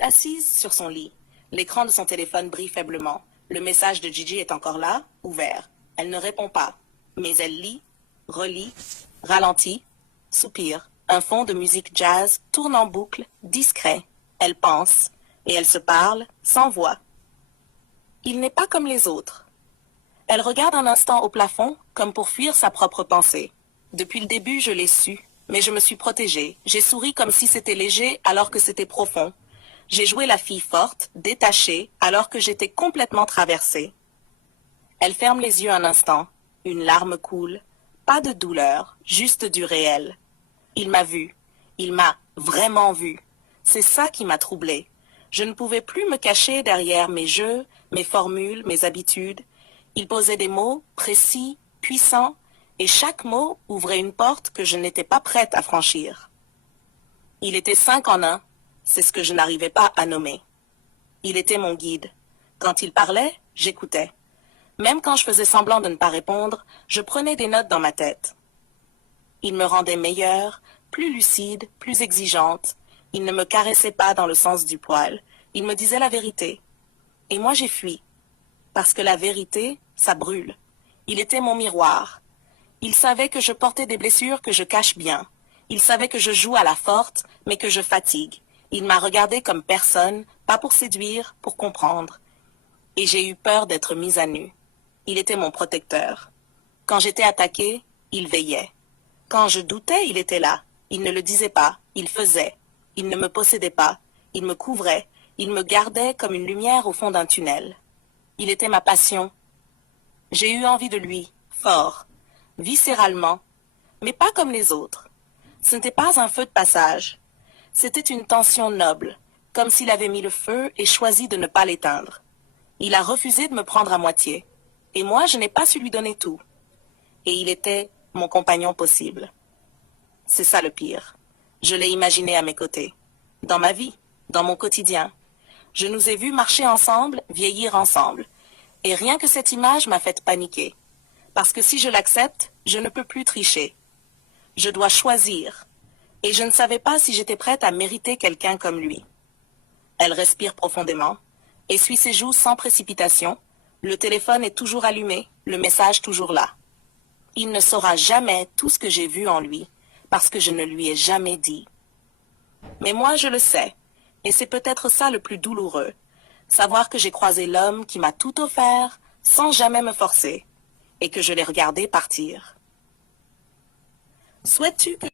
Assise sur son lit, l'écran de son téléphone brille faiblement. Le message de Gigi est encore là, ouvert. Elle ne répond pas, mais elle lit, relit, ralentit, soupire. Un fond de musique jazz tourne en boucle, discret. Elle pense, et elle se parle, sans voix. Il n'est pas comme les autres. Elle regarde un instant au plafond, comme pour fuir sa propre pensée. Depuis le début, je l'ai su, mais je me suis protégée. J'ai souri comme si c'était léger alors que c'était profond. J'ai joué la fille forte, détachée, alors que j'étais complètement traversée. Elle ferme les yeux un instant. Une larme coule. Pas de douleur, juste du réel. Il m'a vu. Il m'a vraiment vu. C'est ça qui m'a troublée. Je ne pouvais plus me cacher derrière mes jeux, mes formules, mes habitudes. Il posait des mots précis, puissants, et chaque mot ouvrait une porte que je n'étais pas prête à franchir. Il était 5 en 1, c'est ce que je n'arrivais pas à nommer. Il était mon guide. Quand il parlait, j'écoutais. Même quand je faisais semblant de ne pas répondre, je prenais des notes dans ma tête. Il me rendait meilleure, plus lucide, plus exigeante. Il ne me caressait pas dans le sens du poil. Il me disait la vérité. Et moi j'ai fui. Parce que la vérité, ça brûle. Il était mon miroir. Il savait que je portais des blessures que je cache bien. Il savait que je joue à la forte, mais que je fatigue. Il m'a regardé comme personne, pas pour séduire, pour comprendre. Et j'ai eu peur d'être mise à nu. Il était mon protecteur. Quand j'étais attaquée, il veillait. Quand je doutais, il était là. Il ne le disait pas, il faisait. Il ne me possédait pas, il me couvrait, il me gardait comme une lumière au fond d'un tunnel. Il était ma passion. J'ai eu envie de lui, fort, viscéralement, mais pas comme les autres. Ce n'était pas un feu de passage. C'était une tension noble, comme s'il avait mis le feu et choisi de ne pas l'éteindre. Il a refusé de me prendre à moitié. Et moi, je n'ai pas su lui donner tout. Et il était mon compagnon possible. C'est ça le pire. Je l'ai imaginé à mes côtés. Dans ma vie, dans mon quotidien. Je nous ai vus marcher ensemble, vieillir ensemble. Et rien que cette image m'a fait paniquer. Parce que si je l'accepte, je ne peux plus tricher. Je dois choisir. Et je ne savais pas si j'étais prête à mériter quelqu'un comme lui. Elle respire profondément, essuie ses joues sans précipitation. Le téléphone est toujours allumé, le message toujours là. Il ne saura jamais tout ce que j'ai vu en lui, parce que je ne lui ai jamais dit. Mais moi, je le sais, et c'est peut-être ça le plus douloureux, savoir que j'ai croisé l'homme qui m'a tout offert, sans jamais me forcer, et que je l'ai regardé partir. Souhaites-tu que